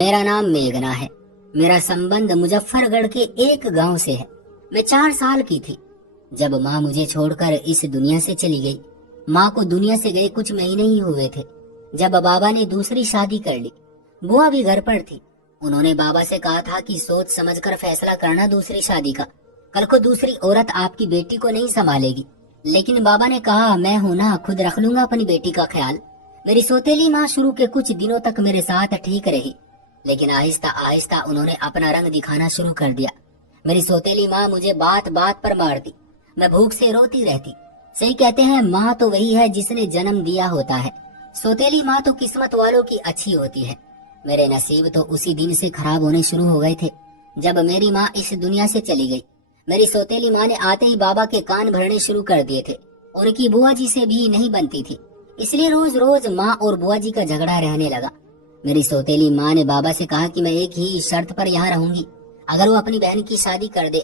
मेरा नाम मेघना है। मेरा संबंध मुजफ्फरगढ़ के एक गांव से है। मैं 4 साल की थी जब माँ मुझे छोड़कर इस दुनिया से चली गई। माँ को दुनिया से गए कुछ महीने ही हुए थे जब बाबा ने दूसरी शादी कर ली। बुआ भी घर पर थी। उन्होंने बाबा से कहा था कि सोच समझकर फैसला करना दूसरी शादी का। कल को दूसरी औरत आपकी बेटी को नहीं संभालेगी। लेकिन बाबा ने कहा, मैं हूं ना, खुद रख लूंगा अपनी बेटी का ख्याल। मेरी सौतेली माँ शुरू के कुछ दिनों तक मेरे साथ ठीक रही, लेकिन आहिस्ता आहिस्ता उन्होंने अपना रंग दिखाना शुरू कर दिया। मेरी सौतेली माँ मुझे बात बात पर मारती। मैं भूख से रोती रहती। सही कहते हैं, माँ तो वही है जिसने जन्म दिया होता है। सौतेली माँ तो किस्मत वालों की अच्छी होती है। मेरे नसीब तो उसी दिन से खराब होने शुरू हो गए थे जब मेरी माँ इस दुनिया से चली गई। मेरी सौतेली माँ ने आते ही बाबा के कान भरने शुरू कर दिए थे। उनकी बुआ जी से भी नहीं बनती थी, इसलिए रोज रोज माँ और बुआ जी का झगड़ा रहने लगा। मेरी सौतेली माँ ने बाबा से कहा कि मैं एक ही शर्त पर यहाँ रहूंगी, अगर वो अपनी बहन की शादी कर दे,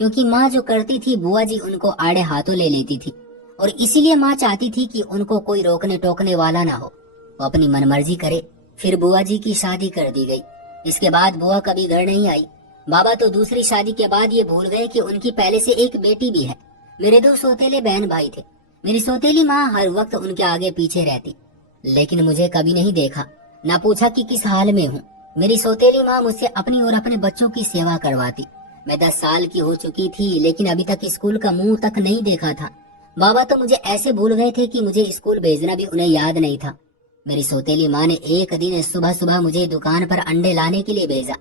क्योंकि माँ जो करती थी बुआ जी उनको आड़े हाथों ले लेती थी और इसीलिए माँ चाहती थी कि उनको कोई रोकने टोकने वाला ना हो, वो अपनी मनमर्जी करे। फिर बुआ जी की शादी कर दी गई। इसके बाद बुआ कभी घर नहीं आई। बाबा तो दूसरी शादी के बाद ये भूल गए कि उनकी पहले से एक बेटी भी है। मेरे 2 सौतेले बहन भाई थे। मेरी सौतेली माँ हर वक्त उनके आगे पीछे रहती, लेकिन मुझे कभी नहीं देखा, ना पूछा कि किस हाल में हूँ। मेरी सौतेली माँ मुझसे अपनी और अपने बच्चों की सेवा करवाती। मैं 10 साल की हो चुकी थी, लेकिन अभी तक स्कूल का मुंह तक नहीं देखा था। बाबा तो मुझे ऐसे भूल गए थे कि मुझे स्कूल भेजना भी उन्हें याद नहीं था। मेरी सौतेली माँ ने एक दिन सुबह सुबह मुझे दुकान पर अंडे लाने के लिए भेजा।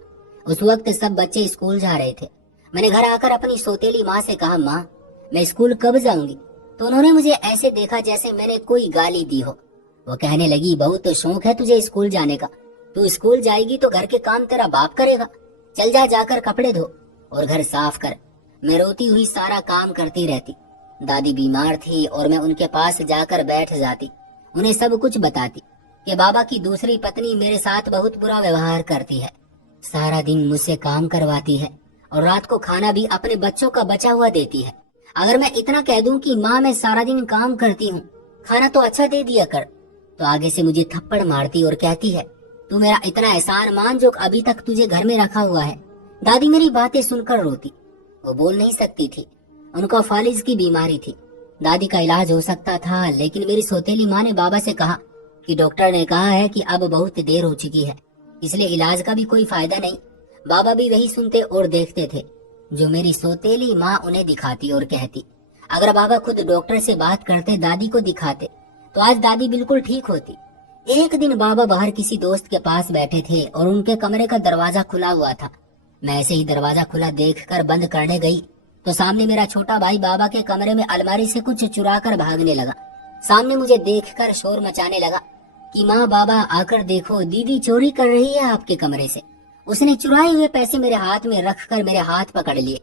उस वक्त सब बच्चे स्कूल जा रहे थे। मैंने घर आकर अपनी सौतेली माँ से कहा, माँ मैं स्कूल कब जाऊंगी? तो उन्होंने मुझे ऐसे देखा जैसे मैंने कोई गाली दी हो। वो कहने लगी, बहुत तो शौक है तुझे स्कूल जाने का, तू स्कूल जाएगी तो घर के काम तेरा बाप करेगा। चल जा, जाकर कपड़े धो और घर साफ कर। मैं रोती हुई सारा काम करती रहती। दादी बीमार थी और मैं उनके पास जाकर बैठ जाती, उन्हें सब कुछ बताती कि बाबा की दूसरी पत्नी मेरे साथ बहुत बुरा व्यवहार करती है, सारा दिन मुझसे काम करवाती है और रात को खाना भी अपने बच्चों का बचा हुआ देती है। अगर मैं इतना कह दूं कि माँ मैं सारा दिन काम करती हूँ, खाना तो अच्छा दे दिया कर, तो आगे से मुझे थप्पड़ मारती और कहती है, तू मेरा इतना एहसान मान जो अभी तक तुझे घर में रखा हुआ है। दादी मेरी बातें सुनकर रोती। वो बोल नहीं सकती थी, उनको फालिज की बीमारी थी। दादी का इलाज हो सकता था, लेकिन मेरी सौतेली माँ ने बाबा से कहा कि डॉक्टर ने कहा है कि अब बहुत देर हो चुकी है, इसलिए इलाज का भी कोई फायदा नहीं। बाबा भी वही सुनते और देखते थे जो मेरी सौतेली माँ उन्हें दिखाती और कहती। अगर बाबा खुद डॉक्टर से बात करते, दादी को दिखाते, तो आज दादी बिल्कुल ठीक होती। एक दिन बाबा बाहर किसी दोस्त के पास बैठे थे और उनके कमरे का दरवाजा खुला हुआ था। मैं ऐसे ही दरवाजा खुला देखकर बंद करने गई तो सामने मेरा छोटा भाई बाबा के कमरे में अलमारी से कुछ चुरा कर भागने लगा। सामने मुझे देखकर शोर मचाने लगा कि माँ बाबा आकर देखो, दीदी चोरी कर रही है आपके कमरे से। उसने चुराए हुए पैसे मेरे हाथ में रखकर मेरे हाथ पकड़ लिए।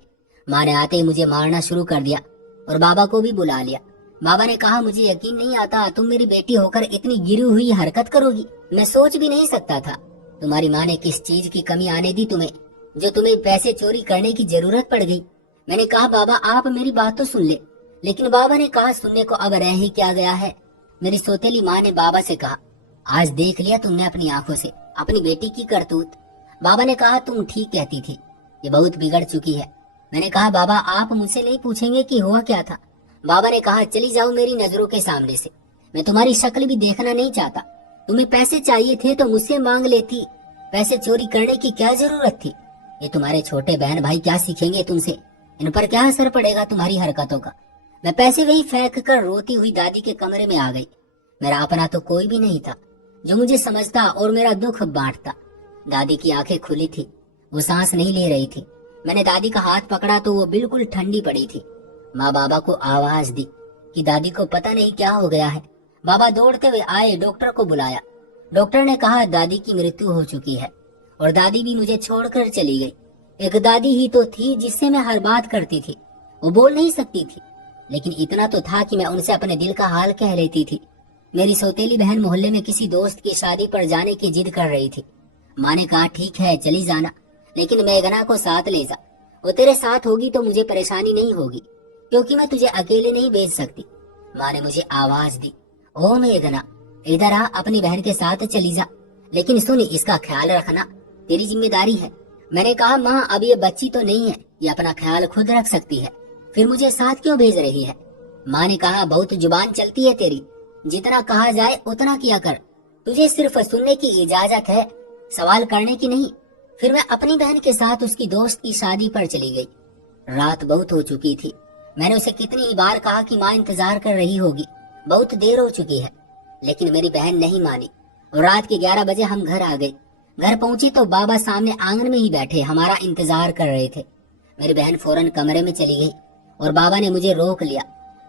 माँ ने आते ही मुझे मारना शुरू कर दिया और बाबा को भी बुला लिया। बाबा ने कहा, मुझे यकीन नहीं आता तुम मेरी बेटी होकर इतनी गिरी हुई हरकत करोगी। मैं सोच भी नहीं सकता था। तुम्हारी माँ ने किस चीज की कमी आने दी तुम्हें, जो तुम्हें पैसे चोरी करने की जरूरत पड़ गई। मैंने कहा, बाबा आप मेरी बात तो सुन ले। लेकिन बाबा ने कहा, सुनने को अब रह ही क्या गया है। मेरी सौतेली माँ ने बाबा से कहा, आज देख लिया तुमने अपनी आंखों से अपनी बेटी की करतूत। बाबा ने कहा, तुम ठीक कहती थी, ये बहुत बिगड़ चुकी है। मैंने कहा, बाबा आप मुझसे नहीं पूछेंगे कि हुआ क्या था? बाबा ने कहा, चली जाओ मेरी नजरों के सामने से, मैं तुम्हारी शक्ल भी देखना नहीं चाहता। तुम्हें पैसे चाहिए थे तो मुझसे मांग लेती, पैसे चोरी करने की क्या जरूरत थी? ये तुम्हारे छोटे बहन भाई क्या सीखेंगे तुमसे? इन पर क्या असर पड़ेगा तुम्हारी हरकतों का? मैं पैसे वही फेंक कर रोती हुई दादी के कमरे में आ गई। मेरा अपना तो कोई भी नहीं था जो मुझे समझता और मेरा दुख बांटता। दादी की आंखें खुली थी, वो सांस नहीं ले रही थी। मैंने दादी का हाथ पकड़ा तो वो बिल्कुल ठंडी पड़ी थी। माँ बाबा को आवाज दी कि दादी को पता नहीं क्या हो गया है। बाबा दौड़ते हुए आए, डॉक्टर को बुलाया। डॉक्टर ने कहा, दादी की मृत्यु हो चुकी है और दादी भी मुझे छोड़कर चली गई। एक दादी ही तो थी जिससे मैं हर बात करती थी। वो बोल नहीं सकती थी, लेकिन इतना तो था कि मैं उनसे अपने दिल का हाल कह लेती थी। मेरी सौतेली बहन मोहल्ले में किसी दोस्त की शादी पर जाने की जिद कर रही थी। माँ ने कहा, ठीक है चली जाना, लेकिन मेघना को साथ ले जा। वो तेरे साथ होगी तो मुझे परेशानी नहीं होगी, क्योंकि मैं तुझे अकेले नहीं भेज सकती। माँ ने मुझे आवाज दी, ओ मेघना इधर आ, अपनी बहन के साथ चली जा, लेकिन सुन इसका ख्याल रखना, तेरी जिम्मेदारी है। मैंने कहा माँ अब ये बच्ची तो नहीं है, ये अपना ख्याल खुद रख सकती है, फिर मुझे साथ क्यों भेज रही है। माँ ने कहा बहुत जुबान चलती है तेरी, जितना कहा जाए उतना किया कर, तुझे सिर्फ सुनने की इजाजत है, सवाल करने की नहीं। फिर मैं अपनी बहन के साथ उसकी दोस्त की शादी पर चली गई। रात बहुत हो चुकी थी। मैंने उसे कितनी बार कहा कि माँ इंतजार कर रही होगी, बहुत देर हो चुकी है, लेकिन मेरी बहन नहीं मानी और रात के 11 बजे हम घर आ गए। घर पहुंचे तो बाबा सामने आंगन में ही बैठे हमारा इंतजार कर रहे थे। मेरी बहन फौरन कमरे में चली गई और बाबा ने मुझे रोक लिया।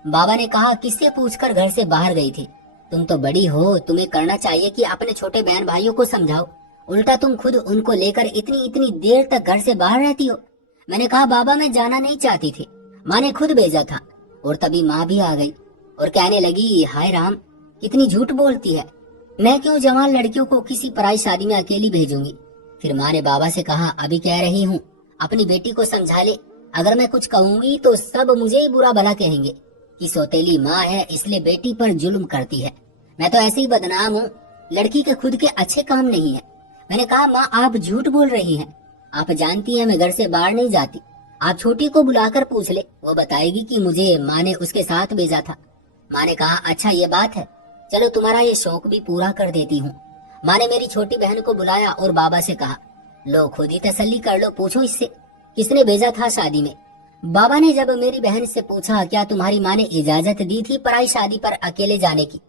बाबा ने कहा किससे पूछकर घर से बाहर गई थी, तुम तो बड़ी हो, तुम्हें करना चाहिए कि अपने छोटे बहन भाइयों को समझाओ, उल्टा तुम खुद उनको लेकर इतनी इतनी देर तक घर से बाहर रहती हो। मैंने कहा बाबा मैं जाना नहीं चाहती थी, माँ ने खुद भेजा था। और तभी माँ भी आ गई और कहने लगी हाय राम, कितनी झूठ बोलती है, मैं क्यों जवान लड़कियों को किसी पराई शादी में अकेली भेजूंगी। फिर माँ ने बाबा से कहा अभी कह रही हूँ, अपनी बेटी को समझा ले, अगर मैं कुछ कहूंगी तो सब मुझे ही बुरा भला कहेंगे कि सौतेली माँ है इसलिए बेटी पर जुल्म करती है। मैं तो ऐसे ही बदनाम हूँ, लड़की के खुद के अच्छे काम नहीं है। मैंने कहा माँ आप झूठ बोल रही हैं, आप जानती हैं मैं घर से बाहर नहीं जाती, आप छोटी को बुलाकर पूछ ले, वो बताएगी कि मुझे माँ ने उसके साथ भेजा था। माँ ने कहा अच्छा ये बात है, चलो तुम्हारा ये शौक भी पूरा कर देती हूँ। माँ ने मेरी छोटी बहन को बुलाया और बाबा से कहा लो खुद ही तसल्ली कर लो, पूछो इससे किसने भेजा था शादी में। बाबा ने जब मेरी बहन से पूछा क्या तुम्हारी माँ ने इजाजत दी थी पराई शादी पर अकेले जाने की,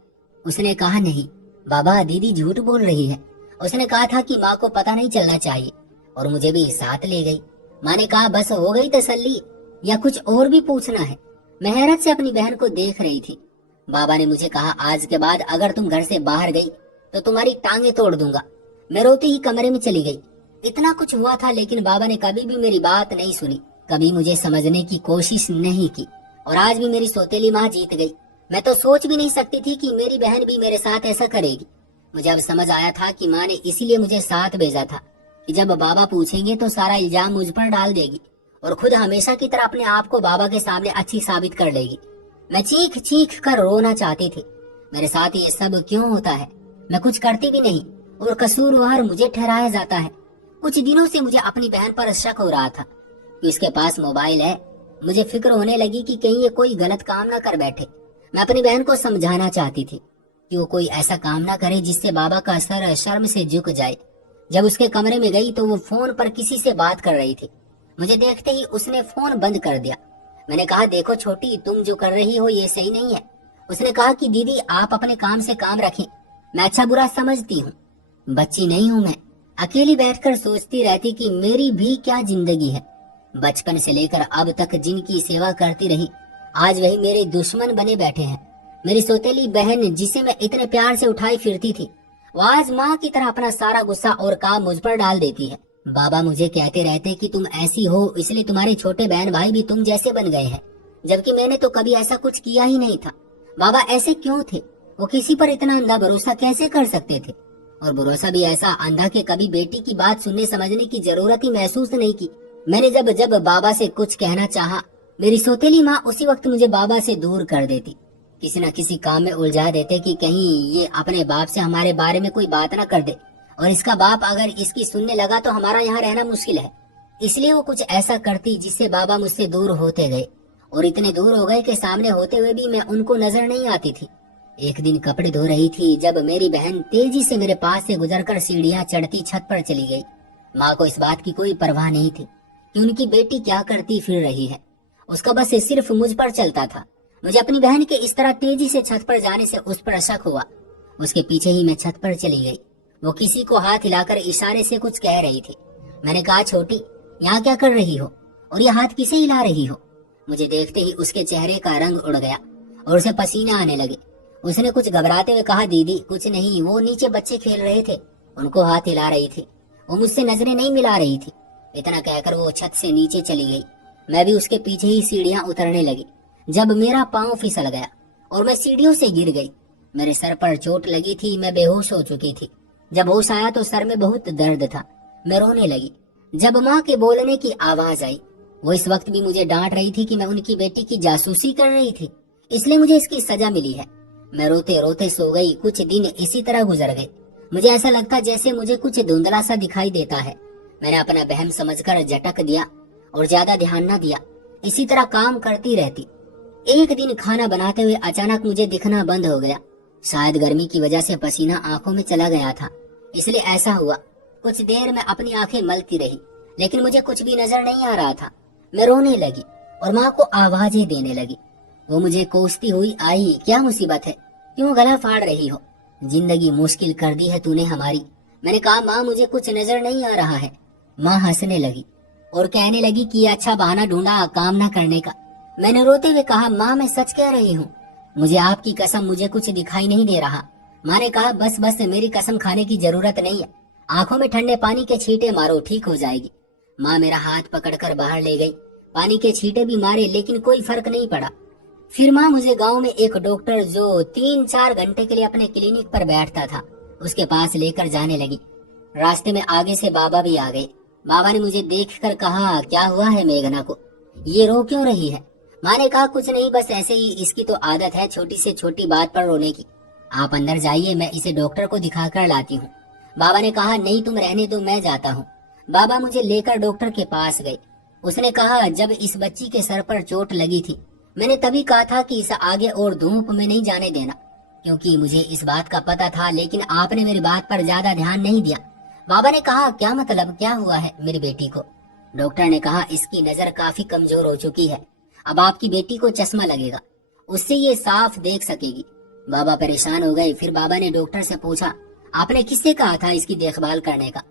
उसने कहा नहीं बाबा दीदी झूठ बोल रही है, उसने कहा था कि माँ को पता नहीं चलना चाहिए और मुझे भी साथ ले गई। माँ ने कहा बस हो गई तसल्ली या कुछ और भी पूछना है। मैं हैरत से अपनी बहन को देख रही थी। बाबा ने मुझे कहा आज के बाद अगर तुम घर से बाहर गई तो तुम्हारी टांगे तोड़ दूंगा। मैं रोते ही कमरे में चली गई। इतना कुछ हुआ था लेकिन बाबा ने कभी भी मेरी बात नहीं सुनी, कभी मुझे समझने की कोशिश नहीं की और आज भी मेरी सौतेली माँ जीत गई। मैं तो सोच भी नहीं सकती थी कि मेरी बहन भी मेरे साथ ऐसा करेगी। मुझे अब समझ आया था कि माँ ने इसीलिए मुझे साथ भेजा था कि जब बाबा पूछेंगे तो सारा इल्जाम मुझ पर डाल देगी और खुद हमेशा की तरह अपने आप को बाबा के सामने अच्छी साबित कर लेगी। मैं चीख चीख कर रोना चाहती थी, मेरे साथ ये सब क्यों होता है, मैं कुछ करती भी नहीं और कसूरवार मुझे ठहराया जाता है। कुछ दिनों से मुझे अपनी बहन पर शक हो रहा था कि उसके पास मोबाइल है। मुझे फिक्र होने लगी कि कहीं ये कोई गलत काम ना कर बैठे। मैं अपनी बहन को समझाना चाहती थी कि वो कोई ऐसा काम ना करे जिससे बाबा का सर शर्म से झुक जाए। जब उसके कमरे में गई तो वो फोन पर किसी से बात कर रही थी। मुझे देखते ही उसने फोन बंद कर दिया। मैंने कहा देखो छोटी, तुम जो कर रही हो ये सही नहीं है। उसने कहा कि दीदी आप अपने काम से काम रखें, मैं अच्छा बुरा समझती हूँ, बच्ची नहीं हूँ मैं। अकेली बैठकर सोचती रहती कि मेरी भी क्या जिंदगी है। बचपन से लेकर अब तक जिनकी सेवा करती रही आज वही मेरे दुश्मन बने बैठे हैं। मेरी सौतेली बहन जिसे मैं इतने प्यार से उठाई फिरती थी वो आज माँ की तरह अपना सारा गुस्सा और काम मुझ पर डाल देती है। बाबा मुझे कहते रहते कि तुम ऐसी हो इसलिए तुम्हारे छोटे बहन भाई भी तुम जैसे बन गए हैं, जबकि मैंने तो कभी ऐसा कुछ किया ही नहीं था। बाबा ऐसे क्यों थे, वो किसी पर इतना अंधा भरोसा कैसे कर सकते थे, और भरोसा भी ऐसा अंधा कि कभी बेटी की बात सुनने समझने की जरूरत ही महसूस नहीं की। मैंने जब जब बाबा से कुछ कहना चाहा मेरी सौतेली माँ उसी वक्त मुझे बाबा से दूर कर देती, किसी न किसी काम में उलझा देते कि कहीं ये अपने बाप से हमारे बारे में कोई बात ना कर दे और इसका बाप अगर इसकी सुनने लगा तो हमारा यहाँ रहना मुश्किल है। इसलिए वो कुछ ऐसा करती जिससे बाबा मुझसे दूर होते गए और इतने दूर हो गए कि सामने होते हुए भी मैं उनको नजर नहीं आती थी। एक दिन कपड़े धो रही थी जब मेरी बहन तेजी से मेरे पास से गुजरकर सीढ़ियां चढ़ती छत पर चली गई। माँ को इस बात की कोई परवाह नहीं थी कि उनकी बेटी क्या करती फिर रही है, उसका बस सिर्फ मुझ पर चलता था। मुझे अपनी बहन के इस तरह तेजी से छत पर जाने से उस पर शक हुआ। उसके पीछे ही मैं छत पर चली गई। वो किसी को हाथ हिलाकर इशारे से कुछ कह रही थी। मैंने कहा छोटी यहाँ क्या कर रही हो और ये हाथ किसे हिला रही हो। मुझे देखते ही उसके चेहरे का रंग उड़ गया और उसे पसीना आने लगे। उसने कुछ घबराते हुए कहा दीदी कुछ नहीं, वो नीचे बच्चे खेल रहे थे उनको हाथ हिला रही थी, वो मुझसे नजरें नहीं मिला रही थी। इतना कहकर वो छत से नीचे चली गई। मैं भी उसके पीछे ही सीढ़ियां उतरने लगी जब मेरा पांव फिसल गया और मैं सीढ़ियों से गिर गई। मेरे सर पर चोट लगी थी, मैं बेहोश हो चुकी थी। जब होश आया तो सर में बहुत दर्द था। मैं रोने लगी जब माँ के बोलने की आवाज आई। वो इस वक्त भी मुझे डांट रही थी कि मैं उनकी बेटी की जासूसी कर रही थी, इसलिए मुझे इसकी सजा मिली है। मैं रोते रोते सो गई। कुछ दिन इसी तरह गुजर गए। मुझे ऐसा लगता जैसे मुझे कुछ धुंधला सा दिखाई देता है। मैंने अपना वहम समझकर झटक दिया और ज्यादा ध्यान न दिया। इसी तरह काम करती रहती। एक दिन खाना बनाते हुए अचानक मुझे दिखना बंद हो गया। शायद गर्मी की वजह से पसीना आंखों में चला गया था, इसलिए ऐसा हुआ। कुछ देर में अपनी आंखें मलती रही, लेकिन मुझे कुछ भी नजर नहीं आ रहा था। मैं रोने लगी और माँ को आवाजें देने लगी। वो मुझे कोसती हुई आई, क्या मुसीबत है, क्यों गला फाड़ रही हो, जिंदगी मुश्किल कर दी है तूने हमारी। मैंने कहा माँ मुझे कुछ नजर नहीं आ रहा है। माँ हंसने लगी और कहने लगी कि अच्छा बहाना ढूंढा काम न करने का। मैंने रोते हुए कहा माँ मैं सच कह रही हूँ, मुझे आपकी कसम मुझे कुछ दिखाई नहीं दे रहा। माँ ने कहा बस बस मेरी कसम खाने की जरूरत नहीं है, आंखों में ठंडे पानी के छींटे मारो ठीक हो जाएगी। माँ मेरा हाथ पकड़कर बाहर ले गई। पानी के छींटे भी मारे लेकिन कोई फर्क नहीं पड़ा। फिर माँ मुझे गांव में एक डॉक्टर जो 3-4 घंटे के लिए अपने क्लिनिक पर बैठता था उसके पास लेकर जाने लगी। रास्ते में आगे से बाबा भी आ गए। बाबा ने मुझे देखकर कहा क्या हुआ है मेघना को, ये रो क्यों रही है। माँ ने कहा कुछ नहीं बस ऐसे ही, इसकी तो आदत है छोटी से छोटी बात पर रोने की। आप अंदर जाइए मैं इसे डॉक्टर को दिखाकर लाती हूँ। बाबा ने कहा नहीं तुम रहने दो मैं जाता हूँ। बाबा मुझे लेकर डॉक्टर के पास गए। उसने कहा जब इस बच्ची के सर पर चोट लगी थी मैंने तभी कहा था कि इसे आगे और धूप में नहीं जाने देना, क्योंकि मुझे इस बात का पता था, लेकिन आपने मेरी बात पर ज्यादा ध्यान नहीं दिया। बाबा ने कहा क्या मतलब, क्या हुआ है मेरी बेटी को। डॉक्टर ने कहा इसकी नजर काफी कमजोर हो चुकी है, अब आपकी बेटी को चश्मा लगेगा, उससे ये साफ देख सकेगी। बाबा परेशान हो गए। फिर बाबा ने डॉक्टर से पूछा आपने किससे कहा था इसकी देखभाल करने का।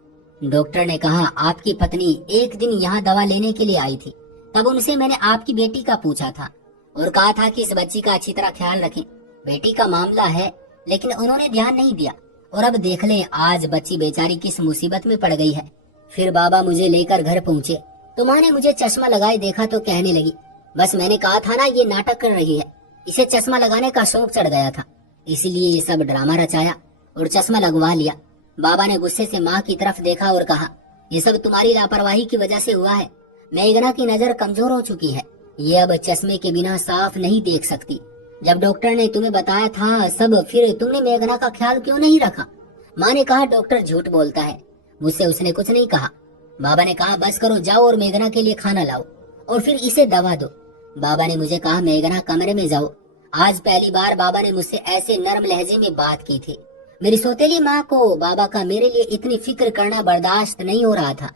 डॉक्टर ने कहा आपकी पत्नी एक दिन यहाँ दवा लेने के लिए आई थी, तब उनसे मैंने आपकी बेटी का पूछा था और कहा था कि इस बच्ची का अच्छी तरह ख्याल रखें, बेटी का मामला है, लेकिन उन्होंने ध्यान नहीं दिया और अब देख लें आज बच्ची बेचारी किस मुसीबत में पड़ गई है। फिर बाबा मुझे लेकर घर पहुँचे तो माँ ने मुझे चश्मा लगाए देखा तो कहने लगी बस मैंने कहा था ना ये नाटक कर रही है, इसे चश्मा लगाने का शौक चढ़ गया था, इसलिए ये सब ड्रामा रचाया और चश्मा लगवा लिया। बाबा ने गुस्से से माँ की तरफ देखा और कहा ये सब तुम्हारी लापरवाही की वजह से हुआ है। मेघना की नजर कमजोर हो चुकी है, ये अब चश्मे के बिना साफ नहीं देख सकती। जब डॉक्टर ने तुम्हें बताया था सब, फिर तुमने मेघना का ख्याल क्यों नहीं रखा। माँ ने कहा डॉक्टर झूठ बोलता है, मुझसे उसने कुछ नहीं कहा। बाबा ने कहा बस करो जाओ और मेघना के लिए खाना लाओ और फिर इसे दवा दो। बाबा ने मुझे कहा मेघना कमरे में जाओ। आज पहली बार बाबा ने मुझसे ऐसे नरम लहजे में बात की थी। मेरी सौतेली माँ को बाबा का मेरे लिए इतनी फिक्र करना बर्दाश्त नहीं हो रहा था,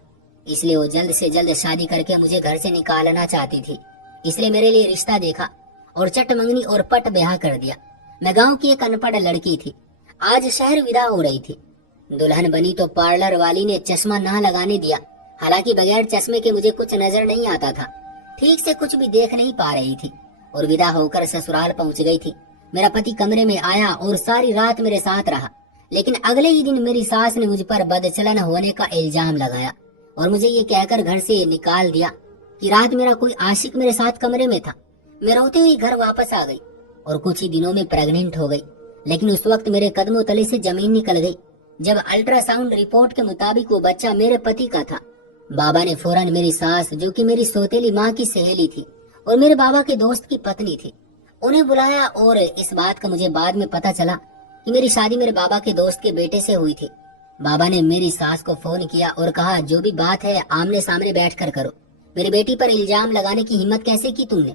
इसलिए वो जल्द से जल्द शादी करके मुझे घर से निकालना चाहती थी। इसलिए मेरे लिए रिश्ता देखा और चट मंगनी और पट ब्याह कर दिया। मैं गांव की एक अनपढ़ लड़की थी, आज शहर विदा हो रही थी। दुल्हन बनी तो पार्लर वाली ने चश्मा ना लगाने दिया, हालांकि बगैर चश्मे के मुझे कुछ नजर नहीं आता था, ठीक से कुछ भी देख नहीं पा रही थी और विदा होकर ससुराल पहुंच गई थी। मेरा पति कमरे में आया और सारी रात मेरे साथ रहा, लेकिन अगले ही दिन मेरी सास ने मुझ पर बदचलन होने का इल्जाम लगाया और मुझे ये कहकर घर से निकाल दिया कि रात मेरा कोई आशिक मेरे साथ कमरे में था। मैं रोते हुए घर वापस आ गई और कुछ ही दिनों में प्रेग्नेंट हो गई, लेकिन उस वक्त मेरे कदमों तले से जमीन निकल गई जब अल्ट्रासाउंड रिपोर्ट के मुताबिक वो बच्चा मेरे पति का था। बाबा ने फौरन मेरी सास, जो कि मेरी सौतेली माँ की सहेली थी और मेरे बाबा के दोस्त की पत्नी थी, उन्हें बुलाया और इस बात का मुझे बाद में पता चला कि मेरी शादी मेरे बाबा के दोस्त के बेटे से हुई थी। बाबा ने मेरी सास को फोन किया और कहा जो भी बात है आमने सामने बैठकर करो। मेरी बेटी पर इल्जाम लगाने की हिम्मत कैसे की तुमने?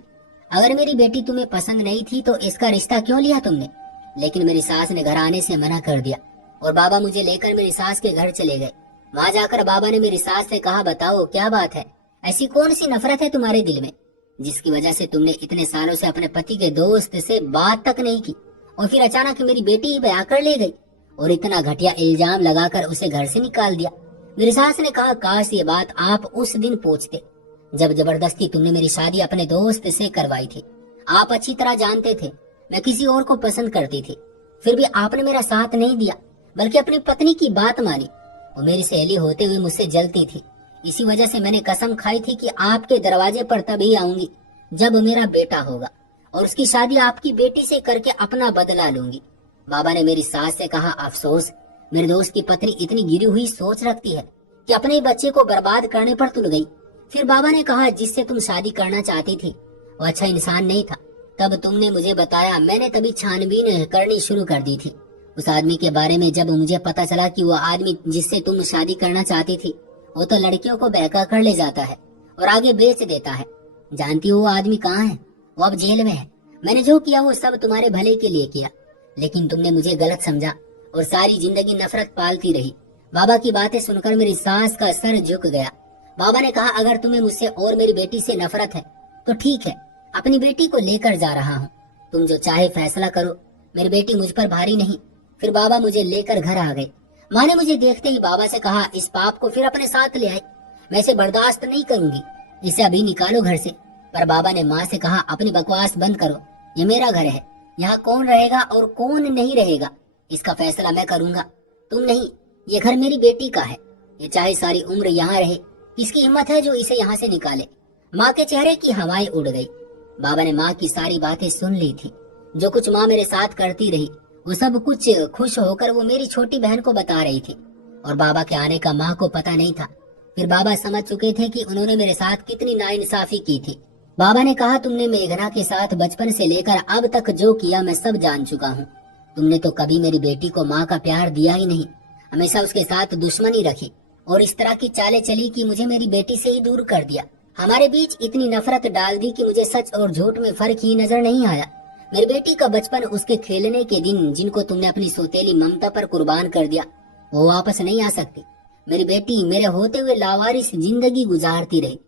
अगर मेरी बेटी तुम्हें पसंद नहीं थी तो इसका रिश्ता क्यों लिया तुमने? लेकिन मेरी सास ने घर आने से मना कर दिया और बाबा मुझे लेकर मेरी सास के घर चले गए। वहां जाकर बाबा ने मेरी सास से कहा बताओ क्या बात है, ऐसी कौन सी नफरत है तुम्हारे दिल में जिसकी वजह से तुमने इतने सालों से अपने पति के दोस्त से बात तक नहीं की और फिर अचानक मेरी बेटी ही ब्याह कर ले गई और इतना घटिया इल्जाम लगाकर उसे घर से निकाल दिया। मेरी सास ने कहा काश ये बात आप उस दिन पूछते जब जबरदस्ती तुमने मेरी शादी अपने दोस्त से करवाई थी। आप अच्छी तरह जानते थे मैं किसी और को पसंद करती थी, फिर भी आपने मेरा साथ नहीं दिया बल्कि अपनी पत्नी की बात मानी। वो मेरी सहेली होते हुए मुझसे जलती थी, इसी वजह से मैंने कसम खाई थी कि आपके दरवाजे पर तभी आऊंगी जब मेरा बेटा होगा और उसकी शादी आपकी बेटी से करके अपना बदला लूंगी। बाबा ने मेरी सास से कहा अफसोस, मेरे दोस्त की पत्नी इतनी गिरी हुई सोच रखती है कि अपने बच्चे को बर्बाद करने पर तुल गई। फिर बाबा ने कहा जिससे तुम शादी करना चाहती थी वो अच्छा इंसान नहीं था, तब तुमने मुझे बताया, मैंने तभी छानबीन करनी शुरू कर दी थी। उस आदमी के बारे में जब मुझे पता चला कि वो आदमी जिससे तुम शादी करना चाहती थी, वो तो लड़कियों को बहका कर ले जाता है और आगे बेच देता है। जानती हो वो आदमी कहाँ है? वो अब जेल में है। मैंने जो किया वो सब तुम्हारे भले के लिए किया, लेकिन तुमने मुझे गलत समझा और सारी जिंदगी नफरत पालती रही। बाबा की बातें सुनकर मेरी सांस का सर झुक गया। बाबा ने कहा, अगर तुम्हें मुझसे और मेरी बेटी से नफरत है तो ठीक है, अपनी बेटी को लेकर जा रहा हूँ। तुम जो चाहे फैसला करो, मेरी बेटी मुझ पर भारी नहीं। फिर बाबा मुझे लेकर घर आ गए। माँ ने मुझे देखते ही बाबा से कहा, इस पाप को फिर अपने साथ ले आए। मैं इसे बर्दाश्त नहीं करूंगी, इसे अभी निकालो घर से। पर बाबा ने माँ से कहा, अपनी बकवास बंद करो, ये मेरा घर है, यहाँ कौन रहेगा और कौन नहीं रहेगा इसका फैसला मैं करूंगा, तुम नहीं। ये घर मेरी बेटी का है, ये चाहे सारी उम्र यहाँ रहे। किसकी हिम्मत है जो इसे यहाँ से निकाले? माँ के चेहरे की हवाएं उड़ गई। बाबा ने माँ की सारी बातें सुन ली थी। जो कुछ माँ मेरे साथ करती रही वो सब कुछ खुश होकर वो मेरी छोटी बहन को बता रही थी, और बाबा के आने का माँ को पता नहीं था। फिर बाबा समझ चुके थे कि उन्होंने मेरे साथ कितनी नाइंसाफी की थी। बाबा ने कहा, तुमने मेघना के साथ बचपन से लेकर अब तक जो किया मैं सब जान चुका हूँ। तुमने तो कभी मेरी बेटी को माँ का प्यार दिया ही नहीं, हमेशा उसके साथ दुश्मनी रखी और इस तरह की चालें चली कि मुझे मेरी बेटी से ही दूर कर दिया। हमारे बीच इतनी नफरत डाल दी कि मुझे सच और झूठ में फर्क ही नजर नहीं आया। मेरी बेटी का बचपन, उसके खेलने के दिन जिनको तुमने अपनी सौतेली ममता पर कुर्बान कर दिया, वो वापस नहीं आ सकती। मेरी बेटी मेरे होते हुए लावारिस जिंदगी गुजारती रही।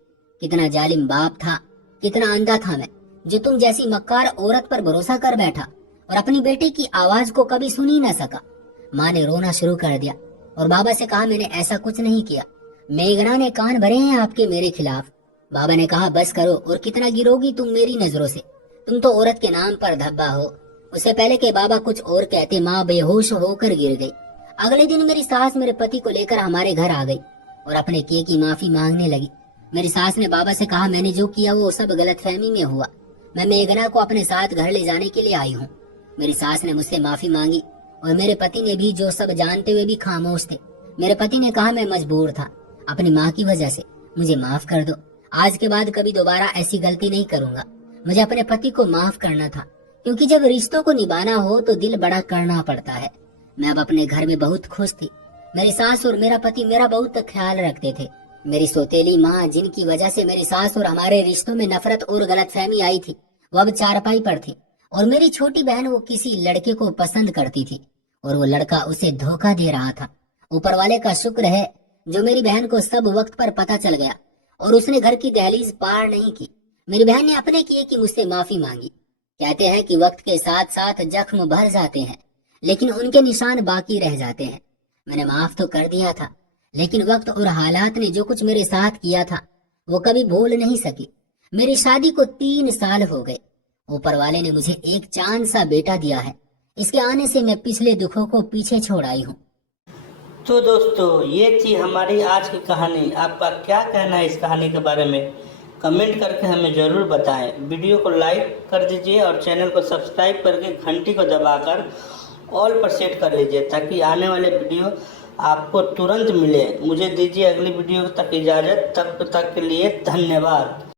कितना जालिम बाप था, कितना अंधा था मैं, जो तुम जैसी मक्कार औरत पर भरोसा कर बैठा और अपनी बेटी की आवाज को कभी सुन ही न सका। माँ ने रोना शुरू कर दिया और बाबा से कहा, मैंने ऐसा कुछ नहीं किया, मेघना ने कान भरे हैं आपके मेरे खिलाफ। बाबा ने कहा, बस करो, और कितना गिरोगी तुम मेरी नजरों से? तुम तो औरत के नाम पर धब्बा हो। उससे पहले के बाबा कुछ और कहते, माँ बेहोश होकर गिर गई। अगले दिन मेरी सास मेरे पति को लेकर हमारे घर आ गई और अपने किए की माफी मांगने लगी। मेरी सास ने बाबा से कहा, मैंने जो किया वो सब गलतफहमी में हुआ, मैं मेघना को अपने साथ घर ले जाने के लिए आई हूँ। मेरी सास ने मुझसे माफी मांगी और मेरे पति ने भी, जो सब जानते हुए भी खामोश थे। मेरे पति ने कहा, मैं मजबूर था अपनी माँ की वजह से, मुझे माफ कर दो। आज के बाद कभी दोबारा ऐसी गलती नहीं करूंगा। मुझे अपने पति को माफ करना था, क्योंकि जब रिश्तों को निभाना हो तो दिल बड़ा करना पड़ता है। मैं अब अपने घर में बहुत खुश थी। मेरी सास और मेरा पति मेरा बहुत ख्याल रखते थे। मेरी सौतेली माँ, जिनकी वजह से मेरी सास और हमारे रिश्तों में नफरत और गलतफहमी आई थी, वो अब चारपाई पर थी। और मेरी छोटी बहन, वो किसी लड़के को पसंद करती थी और वो लड़का उसे धोखा दे रहा था। ऊपर वाले का शुक्र है जो मेरी बहन को सब वक्त पर पता चल गया और उसने घर की दहलीज पार नहीं की। मेरी बहन ने अपने किए की मुझसे माफी मांगी। कहते हैं कि वक्त के साथ साथ जख्म भर जाते हैं, लेकिन उनके निशान बाकी रह जाते हैं। मैंने माफ तो कर दिया था, लेकिन वक्त और हालात ने जो कुछ मेरे साथ किया था वो कभी भूल नहीं सकी। मेरी शादी को 3 साल हो गए। ऊपर वाले ने मुझे एक चांद सा बेटा दिया है। इसके आने से मैं पिछले दुखों को पीछे छोड़ आई हूँ। तो दोस्तों, ये थी हमारी आज की कहानी। आपका क्या कहना है इस कहानी के बारे में? कमेंट करके हमें ज़रूर बताएं। वीडियो को लाइक कर दीजिए और चैनल को सब्सक्राइब करके घंटी को दबाकर ऑल पर सेट कर लीजिए, ताकि आने वाले वीडियो आपको तुरंत मिले। मुझे दीजिए अगली वीडियो तक इजाज़त। तब तक के लिए धन्यवाद।